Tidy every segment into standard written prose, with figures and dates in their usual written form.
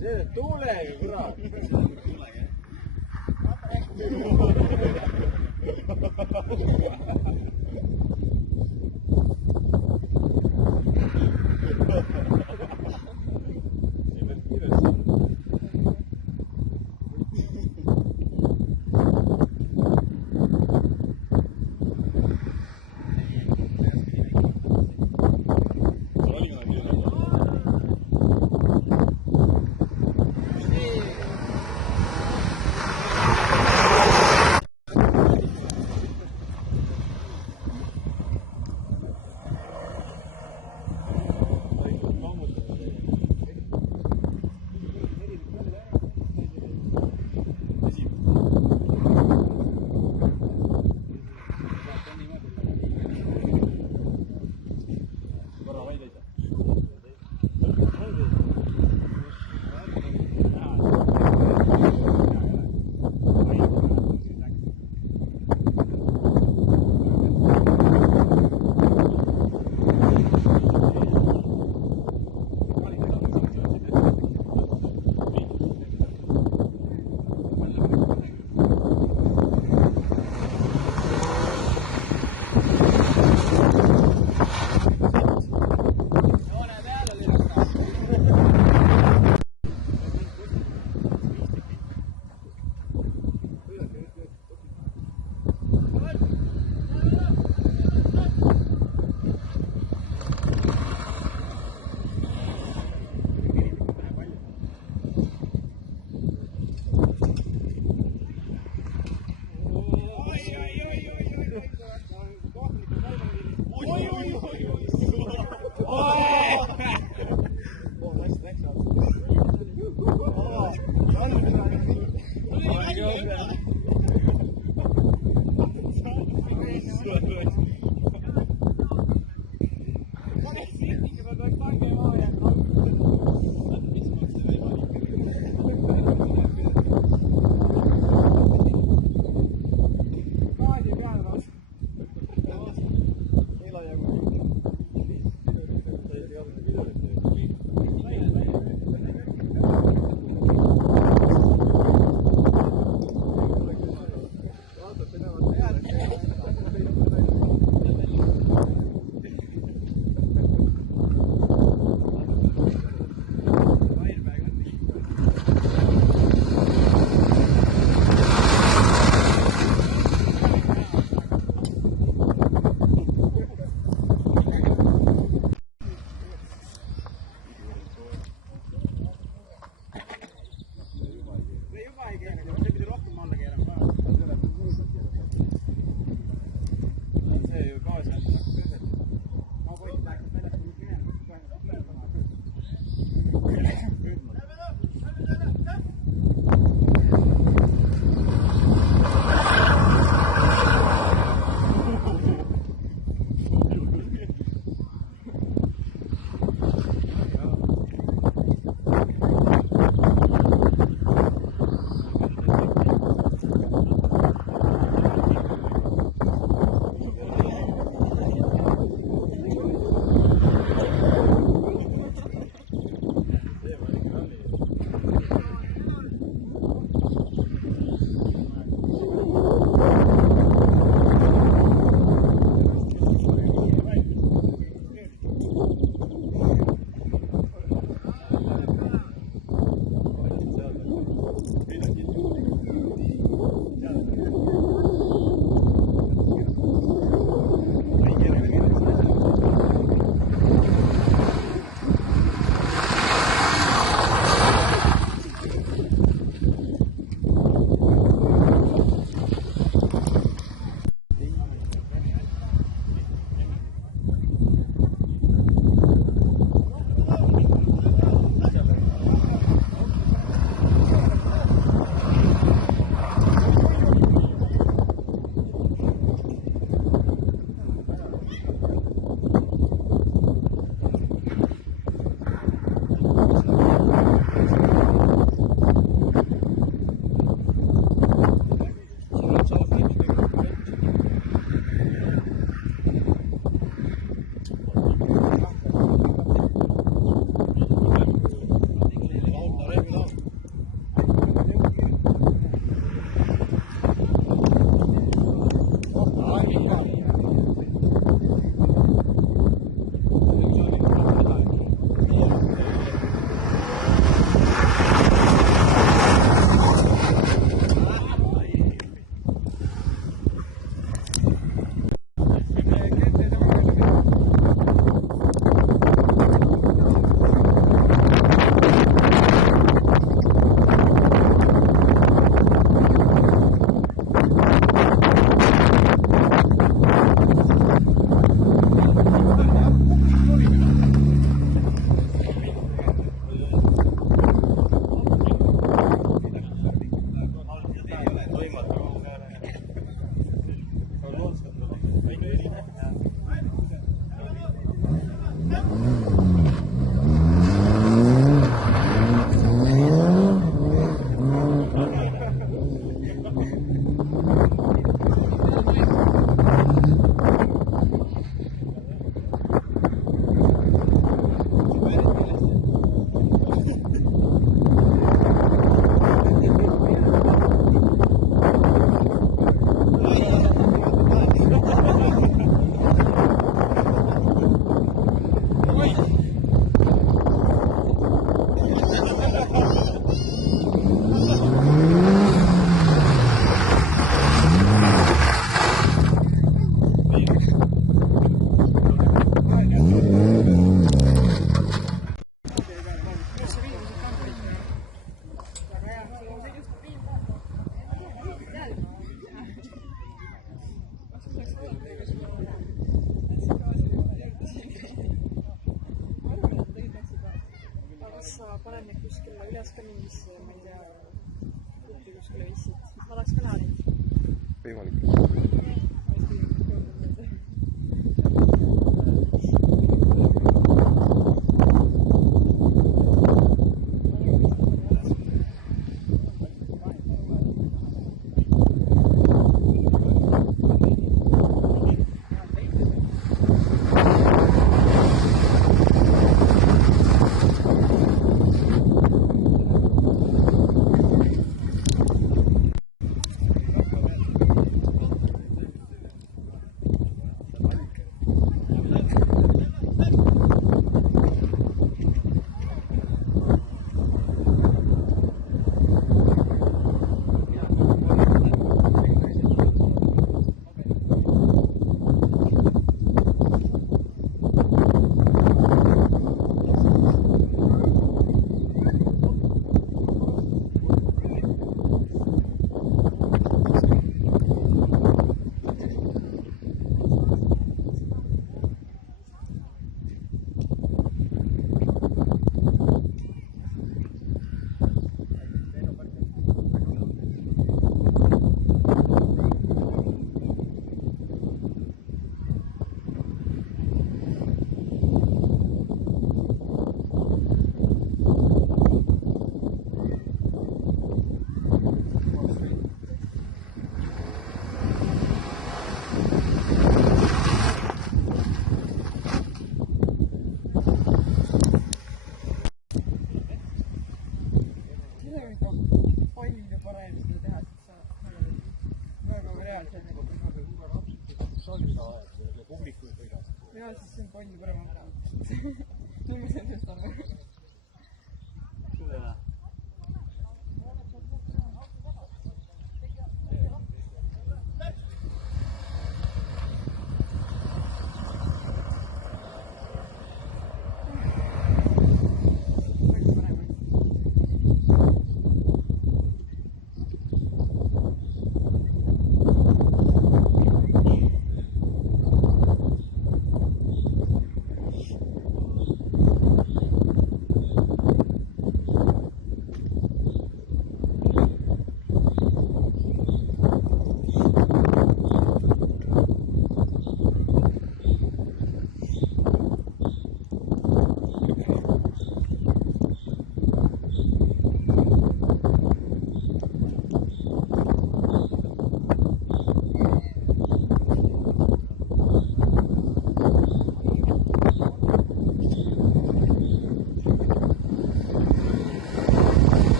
see tuulega, kurat. kas sa paned neid kuskile üles ka mingisse, ma ei tea, gruppi kuskile vissid? Ma tahaks ka näha neid. Võimalik. Jaa, siis see on palju parem ära. Nüüd ma sellest aru.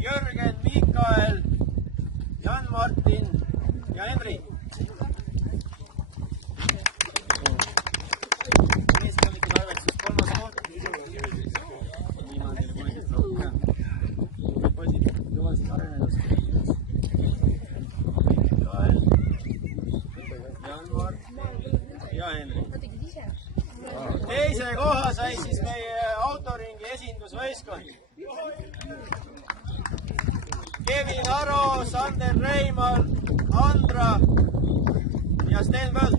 Jürgen, Mikael, Jan-Martin ja Henri. Meeskondliku toimetus 3. koht. Niimoodi oli poisid rohkem. Poisid kõvasti arenenud. Mikael, Jan-Martin ja Henri. Teise koha sai siis meie autoringi esindusvõistkond. Kevin Aro, Sander Reimal, Andra ja Sten Põld.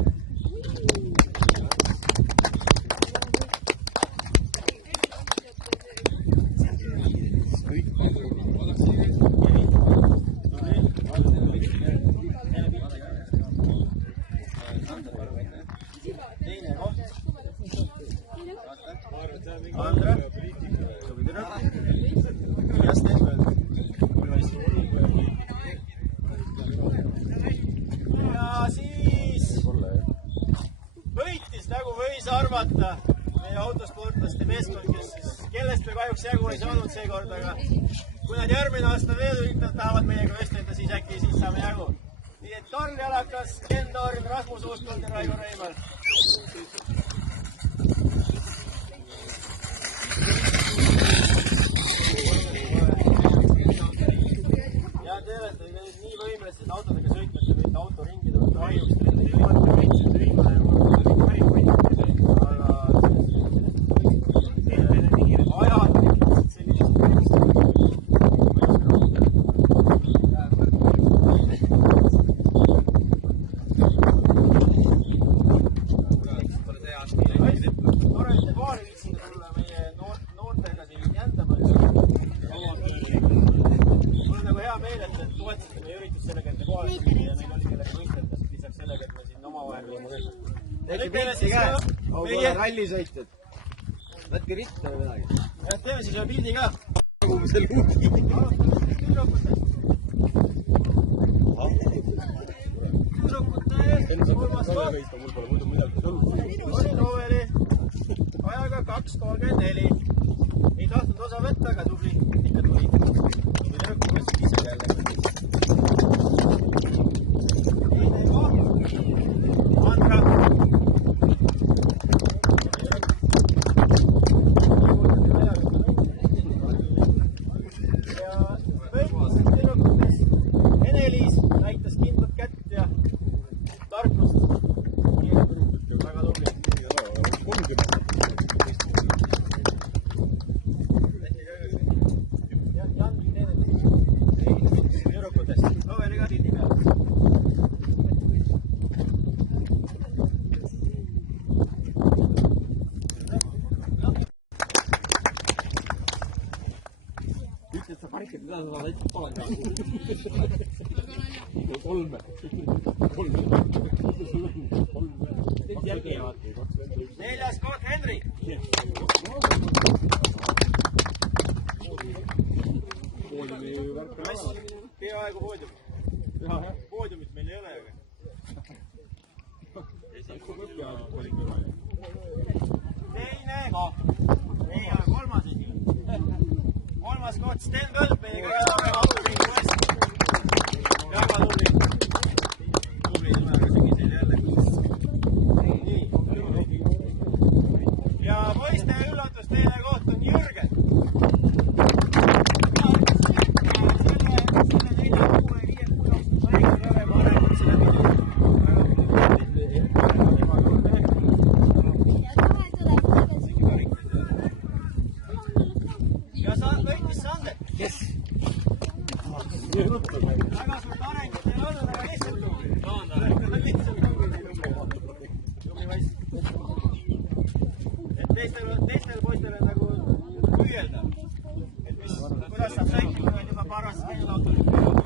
Teine koht. Andra ja Sten Põld. Ja siis võitis, nagu võis arvata, meie autosportlaste meeskond, kellest me kahjuks jagu ei saanud seekord, aga kui nad järgmine aasta veel üritavad, tahavad meiega vestelda, siis äkki siis saame jagu. Nii et Karl Jalakas, Ken Toorin, Rasmus Uuskond ja Raivo Reimal. Ja te olete nii võimelised autodega sõitma, et te võite autoringi tulnud aiuks. Te võite Nüüd teile siis ka meie... rallisõitjad. Võtke ritta või midagi. Teeme siis ühe pildi ka. Nagu me selle luugi. Tüdrukute ees, kolmas koht. Roveri ajaga 2.34. Ei tahtnud osa võtta, aga tubli. Ikka tuli. Tüdrukuga sügisel jälle. Teine koht. Andra. Ja võitis tüdrukutes Ene-Liis näitas kindlat kätt ja tarkust. Väga tubli. Jan teine tüdrukutest. Roveriga pildi peal. Ütled sa parikad, mida sa saad olen ka. Kolme. Neljas koht Henrik. Peaaegu poodium. Poodiumit meil ei ole. Teine koht. Ei ole kolmas esimene. Kolmas koht Sten Kõlp meiega väga autoringi võest. Väga tubli. Tubli nimega sügisel jälle. Nii. Ja poiste üllatus teine koht on Jürgen. Selle 4 kuu ja 5 kuu jooksul paika ei ole, ma arvan, see läbi tuli. Ja sa võitis Sander. Kes? Väga suurt arengut ei olnud, aga lihtsalt tubli. Tubli võist. Et teistel poistel on nagu püüelda. Et kuidas saab sõita, kui on juba paar aastat käinud autol.